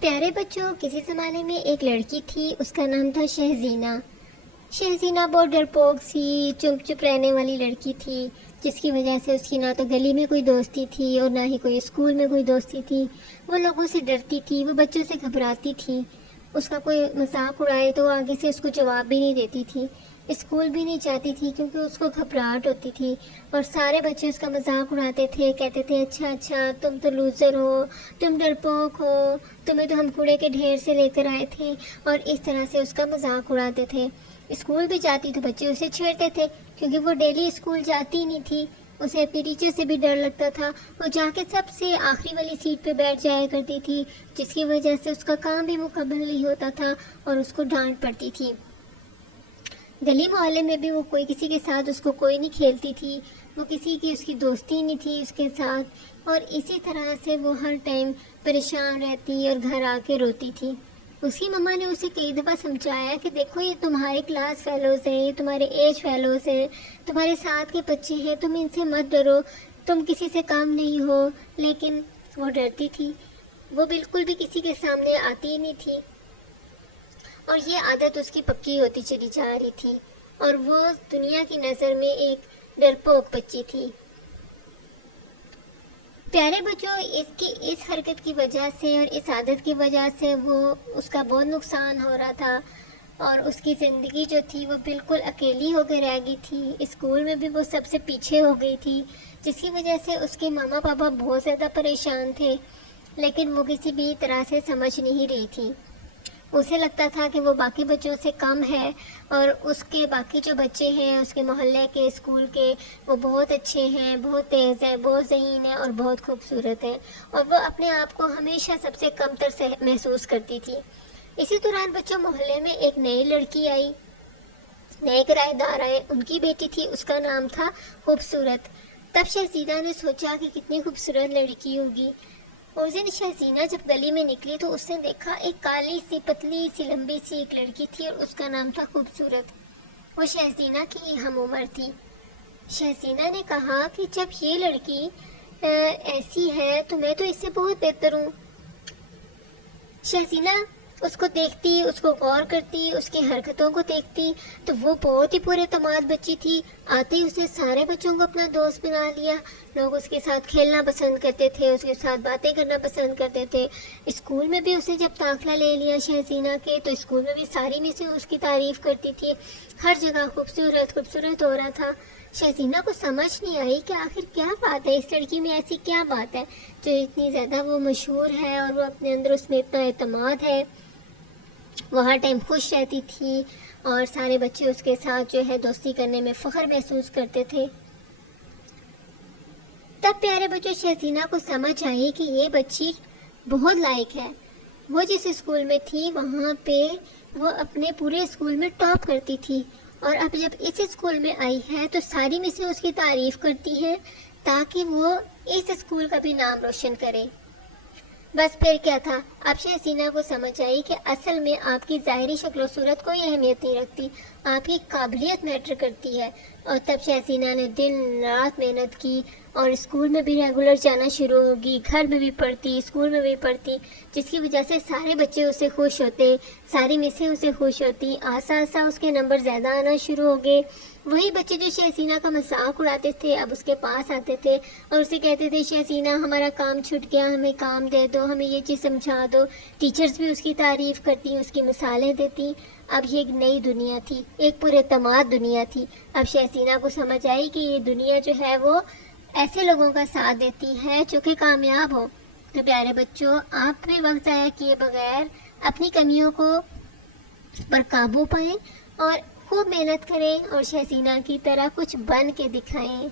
پیارے بچوں، کسی زمانے میں ایک لڑکی تھی، اس کا نام تھا شہزینہ۔ شہزینہ بہت ڈرپوک سی، چپ چپ رہنے والی لڑکی تھی، جس کی وجہ سے اس کی نہ تو گلی میں کوئی دوستی تھی اور نہ ہی کوئی اسکول میں کوئی دوستی تھی۔ وہ لوگوں سے ڈرتی تھی، وہ بچوں سے گھبراتی تھی۔ اس کا کوئی مذاق اڑائے تو وہ آگے سے اس کو جواب بھی نہیں دیتی تھی۔ اسکول بھی نہیں جاتی تھی کیونکہ اس کو گھبراہٹ ہوتی تھی، اور سارے بچے اس کا مذاق اڑاتے تھے، کہتے تھے اچھا تم تو لوزر ہو، تم ڈرپوک ہو، تمہیں تو ہم کوڑے کے ڈھیر سے لے کر آئے تھے، اور اس طرح سے اس کا مذاق اڑاتے تھے۔ اسکول بھی جاتی تو بچے اسے چھیڑتے تھے کیونکہ وہ ڈیلی اسکول جاتی ہی نہیں تھی۔ اسے اپنی ٹیچر سے بھی ڈر لگتا تھا، وہ جا کے سب سے آخری والی سیٹ پہ بیٹھ جایا کرتی تھی، جس کی وجہ سے اس کا کام بھی مکمل نہیں ہوتا تھا اور اس کو ڈانٹ پڑتی تھی۔ گلی محلے میں بھی وہ کوئی کسی کے ساتھ اس کو کوئی نہیں کھیلتی تھی، وہ کسی کی اس کی دوستی نہیں تھی اس کے ساتھ، اور اسی طرح سے وہ ہر ٹائم پریشان رہتی اور گھر آ کے روتی تھی۔ اس کی مما نے اسے کئی دفعہ سمجھایا کہ دیکھو یہ تمہارے کلاس فیلوز ہیں، یہ تمہارے ایج فیلوز ہیں، تمہارے ساتھ کے بچے ہیں، تم ان سے مت ڈرو، تم کسی سے کم نہیں ہو، لیکن وہ ڈرتی تھی۔ وہ بالکل بھی کسی کے سامنے آتی ہی نہیں تھی، اور یہ عادت اس کی پکی ہوتی چلی جا رہی تھی، اور وہ دنیا کی نظر میں ایک ڈرپوک بچی تھی۔ پیارے بچوں، اس کی اس حرکت کی وجہ سے اور اس عادت کی وجہ سے اس کا بہت نقصان ہو رہا تھا، اور اس کی زندگی جو تھی وہ بالکل اکیلی ہو کے رہ گئی تھی۔ اسکول میں بھی وہ سب سے پیچھے ہو گئی تھی، جس کی وجہ سے اس کے ماما پاپا بہت زیادہ پریشان تھے، لیکن وہ کسی بھی طرح سے سمجھ نہیں رہی تھی۔ اسے لگتا تھا کہ وہ باقی بچوں سے کم ہے، اور اس کے باقی جو بچے ہیں اس کے محلے کے، اسکول کے، وہ بہت اچھے ہیں، بہت تیز ہیں، بہت ذہین ہیں اور بہت خوبصورت ہیں، اور وہ اپنے آپ کو ہمیشہ سب سے کم تر سے محسوس کرتی تھی۔ اسی دوران بچوں محلے میں ایک نئی لڑکی آئی، نئے کرایہ دار آئے، ان کی بیٹی تھی، اس کا نام تھا خوبصورت۔ تب شہزینہ نے سوچا کہ کتنی خوبصورت لڑکی ہوگی۔ اس دن شہزینہ جب گلی میں نکلی تو اس نے دیکھا ایک کالی سی پتلی سی لمبی سی ایک لڑکی تھی، اور اس کا نام تھا خوبصورت۔ وہ شہزینہ کی ہم عمر تھی۔ شہزینہ نے کہا کہ جب یہ لڑکی ایسی ہے تو میں تو اس سے بہت بہتر ہوں۔ شہزینہ اس کو دیکھتی، اس کو غور کرتی، اس کی حرکتوں کو دیکھتی تو وہ بہت ہی پورے اعتماد بچی تھی۔ آتے ہی اسے سارے بچوں کو اپنا دوست بنا لیا، لوگ اس کے ساتھ کھیلنا پسند کرتے تھے، اس کے ساتھ باتیں کرنا پسند کرتے تھے۔ اسکول میں بھی اسے جب داخلہ لے لیا شہزینہ کے، تو اسکول میں بھی ساری میں سے اس کی تعریف کرتی تھی، ہر جگہ خوبصورت خوبصورت ہو رہا تھا۔ شہزینہ کو سمجھ نہیں آئی کہ آخر کیا بات ہے، اس لڑکی میں ایسی کیا بات ہے جو اتنی زیادہ وہ مشہور ہے، اور وہ اپنے اندر اس میں اتنا اعتماد ہے۔ وہ ہر ٹائم خوش رہتی تھی، اور سارے بچے اس کے ساتھ جو ہے دوستی کرنے میں فخر محسوس کرتے تھے۔ تب پیارے بچوں شہزینہ کو سمجھ آئی کہ یہ بچی بہت لائق ہے۔ وہ جس اسکول میں تھی وہاں پہ وہ اپنے پورے اسکول میں ٹاپ کرتی تھی، اور اب جب اس اسکول میں آئی ہے تو ساری میں سے اس کی تعریف کرتی ہے تاکہ وہ اس اسکول کا بھی نام روشن کرے۔ بس پھر کیا تھا، اب شہزینہ کو سمجھ آئی کہ اصل میں آپ کی ظاہری شکل و صورت کوئی اہمیت نہیں رکھتی، آپ کی قابلیت میٹر کرتی ہے۔ اور تب شہزینہ نے دن رات محنت کی، اور اسکول میں بھی ریگولر جانا شروع ہوگی، گھر میں بھی پڑھتی، اسکول میں بھی پڑھتی، جس کی وجہ سے سارے بچے اسے خوش ہوتے، ساری مسیں اسے خوش ہوتی، آہستہ آہستہ اس کے نمبر زیادہ آنا شروع ہو گئے۔ وہی بچے جو شہزینہ کا مذاق اڑاتے تھے اب اس کے پاس آتے تھے اور اسے کہتے تھے شہزینہ ہمارا کام چھوٹ گیا، ہمیں کام دے دو، ہمیں یہ چیز سمجھا دو۔ ٹیچرز بھی اس کی تعریف کرتی، اس کی مثالیں دیتی۔ اب یہ ایک نئی دنیا تھی، ایک پر اعتماد دنیا تھی۔ اب شہزینہ کو سمجھ آئی کہ یہ دنیا جو ہے وہ ایسے لوگوں کا ساتھ دیتی ہے جو کہ کامیاب ہو۔ تو پیارے بچوں، آپ بھی وقت ضائع کیے بغیر اپنی کمیوں کو پر قابو پائیں اور خوب محنت کریں اور شہزینہ کی طرح کچھ بن کے دکھائیں۔